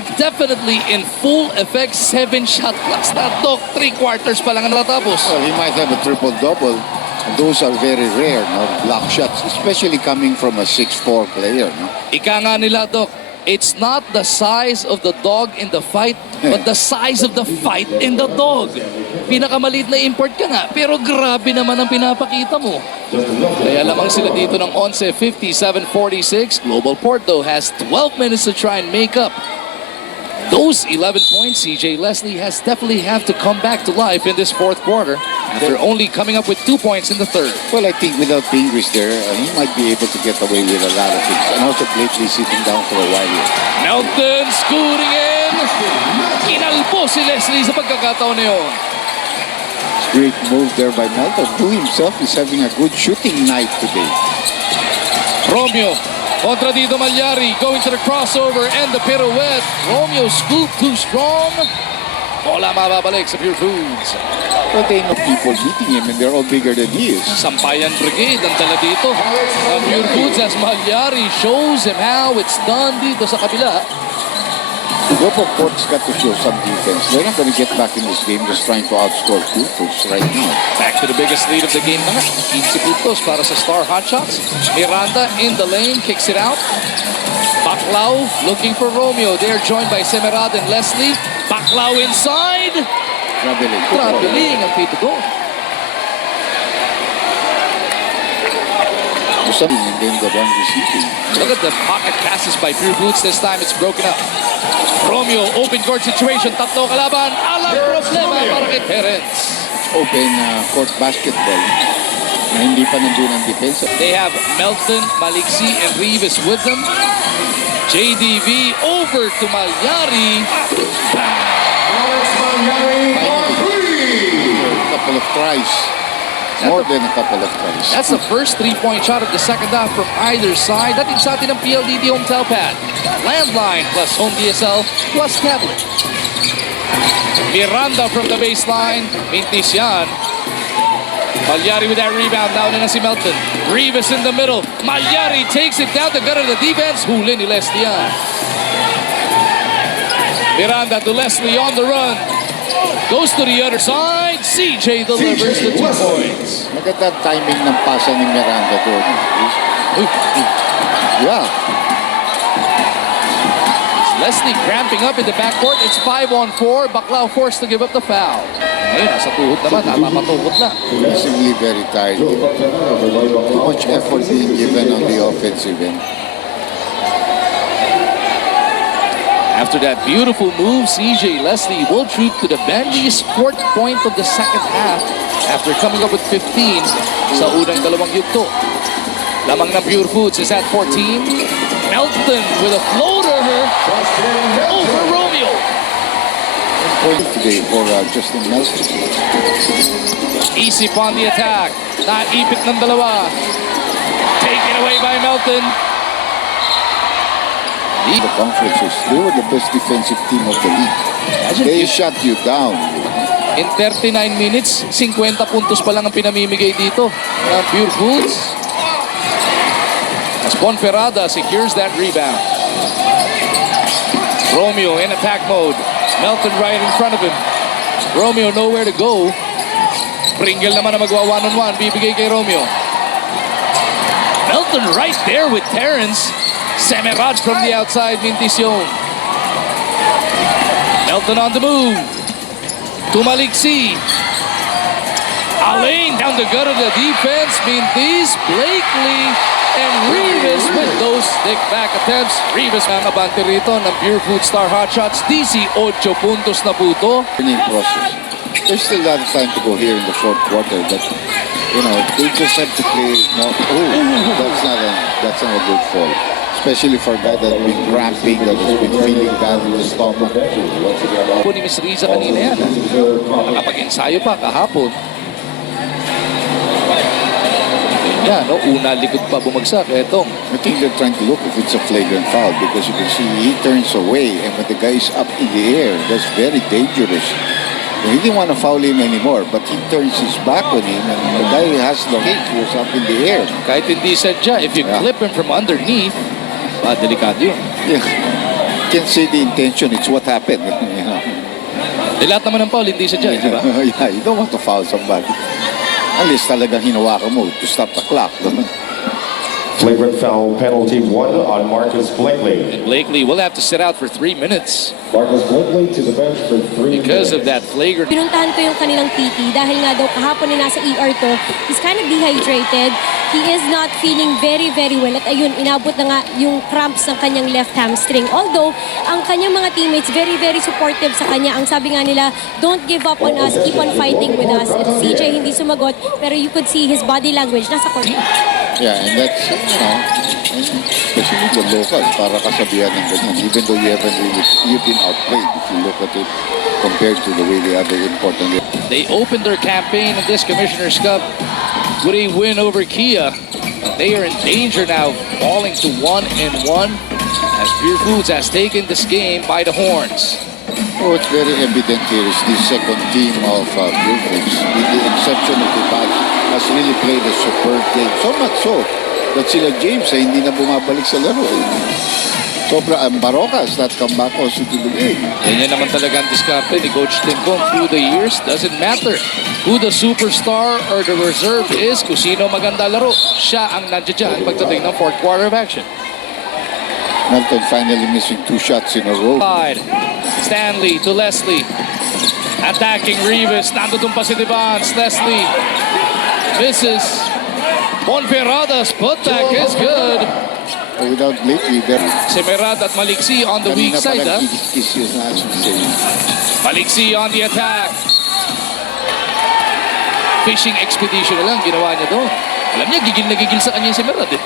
pressure definitely in full effect. 7-shot clocks na, Doc. 3 quarters pa lang ang natapos. Well, he might have a triple-double. Those are very rare, no? Block shots, especially coming from a 6'4" player, no? Ika nga nila, Doc, it's not the size of the dog in the fight, but the size of the fight in the dog. Pinakamaliit na import ka nga, pero grabe naman ang pinapakita mo. Kaya lamang sila dito ng 11:57:46. Globalport, though, has 12 minutes to try and make up those 11 points. CJ Leslie has definitely have to come back to life in this fourth quarter after only coming up with 2 points in the third. Well, I think without Pingris there, he might be able to get away with a lot of things. And also Blakely sitting down for a while here. Melton scooting in. Kinalpo si Leslie sa pagkakataon na yun. Great move there by Melton, who himself is having a good shooting night today. Romeo kontra dito Malyari, going to the crossover and the pirouette. Romeo scoop too strong. Bola mababalik sa Purefoods. But they know people beating him and they're all bigger than he is. Sampayan Brigade ang dala dito ng Purefoods as Malyari shows him how it's done dito sa kabila. Globalport's got to show some defense. They're not going to get back in this game just trying to outscore Purefoods right now. Back to the biggest lead of the game na. 15 puntos para sa Star Hotshots. Miranda in the lane, kicks it out. Baclao looking for Romeo. They're joined by Semerad and Leslie. Baclao inside. Traveling ang pito go. Something and then the one receiving. Look at the pocket passes by Purefoods. This time it's broken up. Romeo, open court situation. Tatlo kalaban. Alang problema para kay Terence. Open court basketball. Na hindi pa nandun ang depensa. They have Melton, Maliksi, and Rivas with them. JDV over to Malyari. A couple of tries. More than a couple of tries. That's the first 3-point shot of the second half from either side. Dating sa atin ng PLDT home telpad. Landline plus home DSL plus tablet. Miranda from the baseline. Mintis yan. Malyari with that rebound. Down na si Melton. Rivas in the middle. Malyari takes it down to gut of the defense. Huli ni Leslie yan. Miranda to Leslie on the run. Goes to the other side. CJ delivers the 2 points. Maganda timing ng pasa ni Miranda doon. Yeah. Leslie cramping up in the backcourt. It's 5-on-4. Baclao forced to give up the foul. Ngayon, nasa tuhod naman. Napapatukot na. Aggressively very tired. Too much effort being given on the offensive end. After that beautiful move, CJ Leslie will troop to the bench. His 4th point of the second half after coming up with 15 sa unang dalawang yugto. Lamang ng Purefoods is at 14. Melton with a floater over Romeo. Point today for Justin Melton. Easy on the attack. Naipit ng dalawa. Taken away by Melton. The conferences, they were the best defensive team of the league. They shut you down. In 39 minutes, 50 puntos pa lang ang pinamimigay dito ng Purefoods. As Ponferrada secures that rebound. Romeo in attack mode. Melton right in front of him. Romeo nowhere to go. Pringle naman na magwa one-on-one. Bibigay kay Romeo. Melton right there with Terence. Semerad from the outside, Mintisyon. Melton on the move. To Maliksi. Alain down the gut of the defense. Mintis, Blakely, and Rivas with those stick-back attempts. Rivas ang abante rito ng Purefoods Star Hotshots. 18 puntos na puto. Learning process. There's still a lot of time to go here in the fourth quarter, but you know they just have to play more. That's not a good fall. Especially for a guy that has been cramping, that has been feeling bad in the stomach. Po ni Miss Riza kanina yan. Nakapag-ensayo pa kahapon. Yan, no? Una likod pa bumagsak. Etong. I think they're trying to look if it's a flagrant foul because you can see he turns away and when the guy is up in the air, that's very dangerous. He didn't want to foul him anymore, but he turns his back on him and the guy has the kick, he was up in the air. Kahit hindi sadya, if you clip him from underneath, delikado yun. Yeah. Can't say the intention, it's what happened. You know? Lahat naman ng foul, hindi siya dyan, di ba? Yeah, you don't want to foul somebody. Unless talagang hinawakan mo to stop the clock. Flagrant foul penalty 1 on Marcus Blakely. And Blakely will have to sit out for 3 minutes Marcus Blakely to the bench for 3 because minutes. of that flagrant. Pinuntahan ko yung kanilang PT dahil nga daw kahapon na nasa ER to, he's kind of dehydrated. He is not feeling very, very well. At ayun, inabot na nga yung cramps ng kanyang left hamstring. Although, ang kanyang mga teammates very, very supportive sa kanya. Ang sabi nga nila, don't give up on us, keep on fighting with us. And CJ hindi sumagot, pero you could see his body language nasa court. Yeah, and that's, you know, especially the local, para kasabihan ng ganyan. Even though you've been outplayed, if you look at it compared to the way the other important. They opened their campaign in this Commissioner's Cup with a win over Kia. They are in danger now, falling to 1-1 as Purefoods has taken this game by the horns. Oh, it's very evident here is the second team of Purefoods, with the exception of the Bags, has really played a superb game. So much so that sila James ay hindi na bumabalik sa laro. Sobra, ang Baroka has not come back also to the game. Ganyan naman talaga ang diskarte ni Coach Tincon through the years. Doesn't matter who the superstar or the reserve is, kung sino maganda laro, siya ang nandiyan pagdating ng fourth quarter of action. Melton finally missing 2 shots in a row. Stanley to Leslie. Attacking Rivas. Nandun pa si Devance. Leslie misses. Ponferrada's putback is good. Without Blakely, there. Semerad at Maliksi on the weak side. Kiss yung Maliksi on the attack. Fishing expedition na lang ginawa niya doon. Alam niya, gigil na gigil sa kanya yung Semerad eh.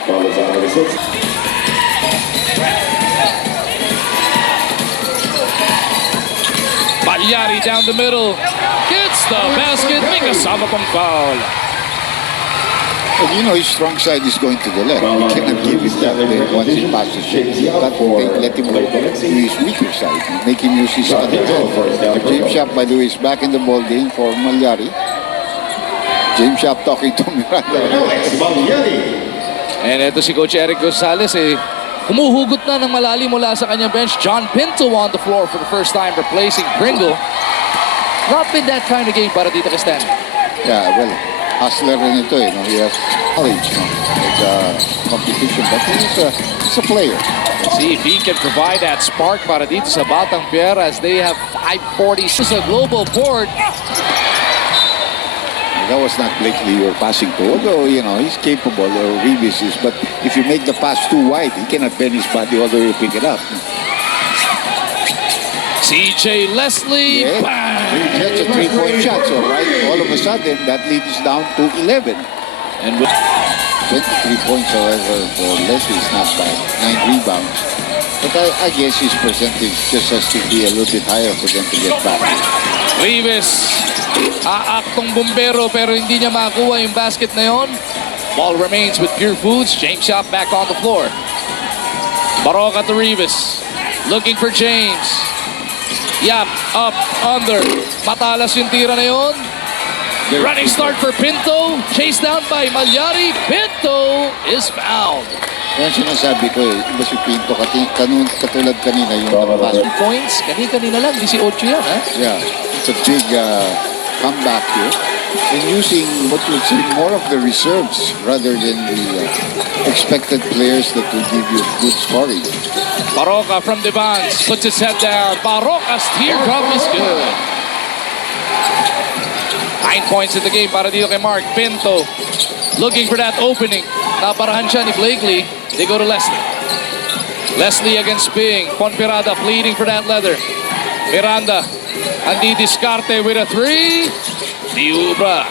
Malyari down the middle. Gets the basket. May kasama pang foul. Well, you know, his strong side is going to the left. You cannot give him that once he passes it. You got to let him go to his weaker side. Make him use his other hand. James Sharp, by the way, is back in the ball game for Malyari. James Sharp talking to Miranda. And ito si Coach Eric Gonzalez eh. Humuhugot na ng malalim mula sa kanyang bench. John Pinto on the floor for the first time, replacing Pringle. Not been that kind of game para dito kay Stan. Yeah, well, hustler rin ito eh. No? He has knowledge, no? Like, competition, but he's a player. Let's see if he can provide that spark para dito sa Batang Pier as they have 5:40 sa Globalport. That was not Blakely you were passing to. Although, you know, he's capable, or Rivas is. But if you make the pass too wide, he cannot bend his body all the way to pick it up. CJ Leslie. Yeah. That's a 3-point shot. So, right, all of a sudden, that leads down to 11. And with 23 points, however, for Leslie is not bad. 9 rebounds. But I guess his percentage just has to be a little bit higher for them to get back. Rivas, aaktong bumbero pero hindi niya makakuha yung basket na yon. Ball remains with Purefoods. James Shop back on the floor. Baroka to Rivas. Looking for James. Yap, up, under. Matalas yung tira na yon. Running start for Pinto. Chased down by Malyari. Pinto is fouled. Yan sinasabi ko eh. Iba si Pinto katulad kanina yung pass. Points, kanina lang. 18 yan, ha? Yeah, it's a big comeback here. And using what you would say more of the reserves rather than the expected players that will give you good scoring. Baroka from Devance puts his head down. Baroka's teardrop is good. 9 points in the game para dito kay Mark Pinto. Looking for that opening. Naparahan siya ni Blakely. They go to Leslie. Leslie against Ping. Ponferrada pleading for that leather. Miranda. Andi Discarte with a 3. Diuba.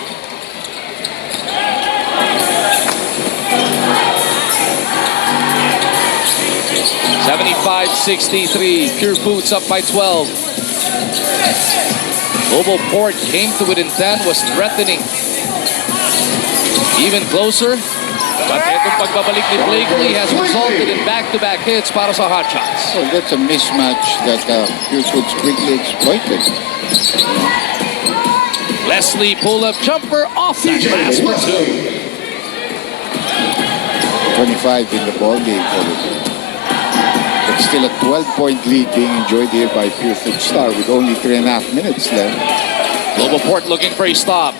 (75-63). Purefoods up by 12. Globalport came to within 10, was threatening. Even closer. But itong pagbabalik ni Blakely has resulted in back-to-back hits para sa Hotshots. So that's a mismatch that Purefoods quickly exploited. Leslie pull-up jumper off that glass for 2. 25 in the ball game for the Still a 12-point lead being enjoyed here by Purefoods Star with only 3.5 minutes left. Globalport looking for a stop.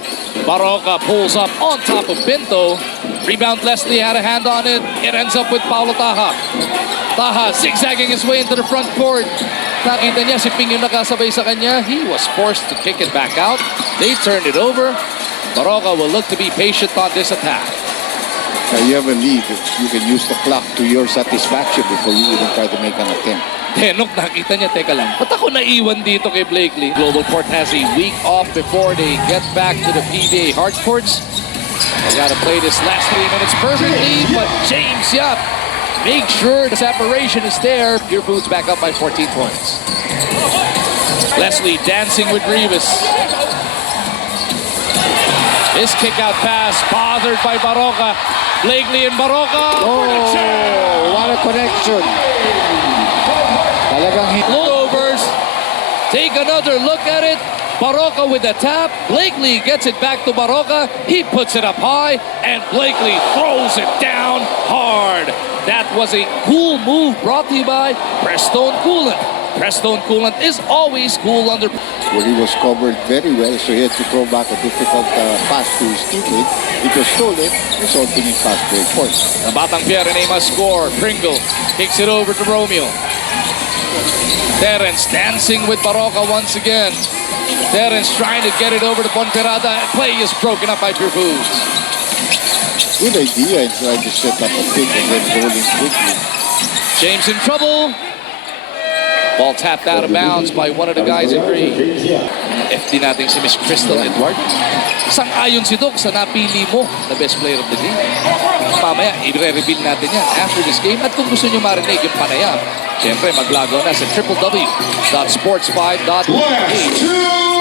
Baroka pulls up on top of Pinto. Rebound, Leslie had a hand on it. It ends up with Paulo Taha. Taha zigzagging his way into the front court. Nakita niya si Ping yung nakasabay sa kanya. He was forced to kick it back out. They turned it over. Baroka will look to be patient on this attack. You have a lead. You can use the clock to your satisfaction before you even try to make an attempt. Tenok, nakita niya, teka lang, ba't ako naiwan dito kay Blakely? Globalport has a week off before they get back to the PBA hardcourts. They gotta play this last 3 minutes perfectly, but James Yap make sure the separation is there. Purefoods back up by 14 points. Leslie dancing with Rivas. His kick-out pass bothered by Baroka. Blakely and Baroka. Oh, what a connection. Talagang Overs. Take another look at it. Baroka with the tap. Blakely gets it back to Baroka. He puts it up high, and Blakely throws it down hard. That was a cool move brought to you by Prestone Coolant. Prestone Coolant is always cool under. Well, he was covered very well, so he had to throw back a difficult pass to his teammate. It was stolen, resulting in fast break points. The Batang Pier and a must score. Pringle kicks it over to Romeo. Terence dancing with Baroka once again. Terence trying to get it over to Ponferrada. Play is broken up by Purefoods. Good idea in trying to set up a pick and then roll in quickly. James in trouble. Ball tapped out of bounds by one of the guys in green. FD natin si Miss Crystal Edward. Sang-ayon si Doc sa napili mo na best player of the game. Mamaya, i-reveal natin yan after this game. At kung gusto nyo marinig yung panayam, siyempre maglagaw na sa www.sports5.ph.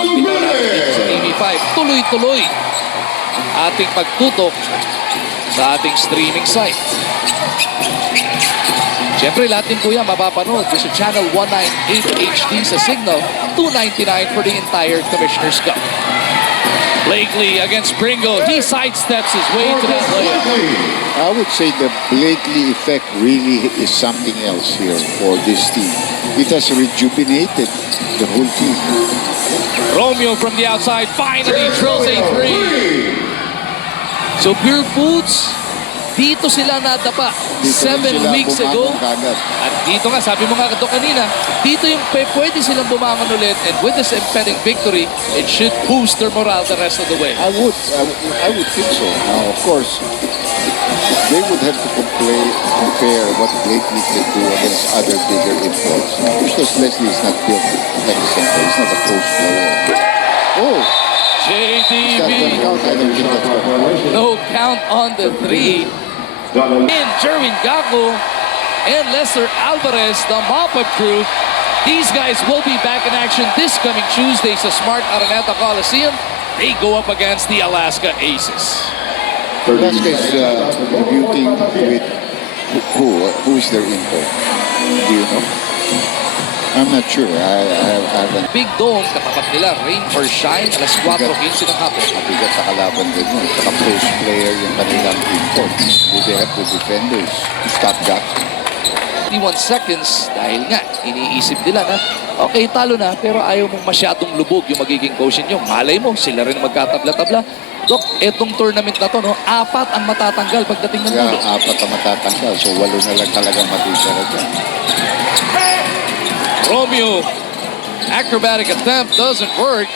Pagbitaw natin dito sa TV5, tuloy-tuloy ating pagtutok sa ating streaming site. Siyempre, lahat din po yan mapapanood sa Channel 198 HD sa Signal, $2.99 for the entire Commissioner's Cup. Blakely against Pringle. He sidesteps his way to that layup. I would say the Blakely effect really is something else here for this team. It has rejuvenated the whole team. Romeo from the outside finally drills a three. So Purefoods, dito sila nadapa Dito 7 sila weeks ago. bumangon kagad. At dito nga, sabi mo nga ito kanina, dito yung pwede silang bumangon ulit, and with this impending victory, it should boost their morale the rest of the way. I would think so. Now, of course, they would have to compare what Blakely can do against other bigger imports. Because Leslie is not built like a center. He's not a post player. Oh! Is that JDB, one count? I don't think that's one. no count on the three. In Jerwin Gago and Lester Alvarez, the mop-up crew. These guys will be back in action this coming Tuesday sa Smart Araneta Coliseum. They go up against the Alaska Aces. Alaska is debuting with who is their import? Do you know? I'm not sure. I haven't. Big Dome, katapat nila, rain or shine, alas 4:15 ng hapon. Mabigat sa kalaban din yun. Saka post player yung kanilang import. They have the defenders to stop Jackson. 31 seconds dahil nga iniisip nila na okay, talo na pero ayaw mong masyadong lubog yung magiging coach nyo. Malay mo, sila rin magkatabla-tabla. Dok, etong tournament na to, no, 4 ang matatanggal pagdating ng Kaya dulo. 4 ang matatanggal. So 8 na lang talagang matitira dyan. Romeo, acrobatic attempt doesn't work.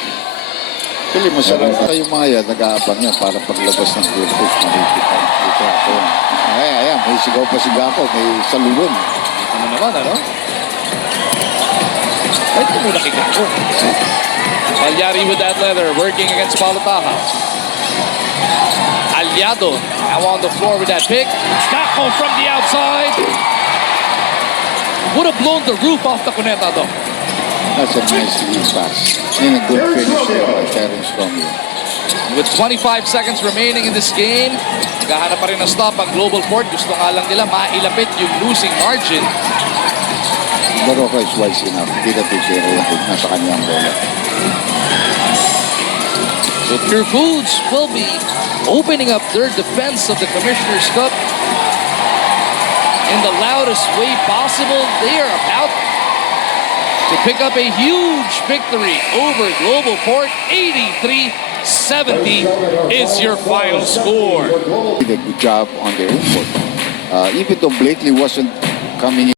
Actually, masarap pa yung mga yan. Nag-aabang yan para paglabas ng Purefoods. Mahigit ang Gako. Ayan, may sigaw pa si Gako. May salubon. Ano naman, ano? Right mo muna kay Gako. Palyari with that leather, working against Paulo Taha. Aliado now on the floor with that pick. Gako from the outside. Would have blown the roof off the Cuneta, though. That's a nice lead pass. And a good finish there by Terence Romeo. With 25 seconds remaining in this game, naghahanap pa rin ng stop ang Globalport. Gusto nga lang nila mailapit yung losing margin. Baroka is wise enough. Hindi na titira yung nasa kanyang bola. So Purefoods will be opening up their defense of the Commissioner's Cup in the loudest way possible. They are about to pick up a huge victory over Globalport. 83-70 is your final score. Did a good job on their import. Even though Blakely wasn't coming in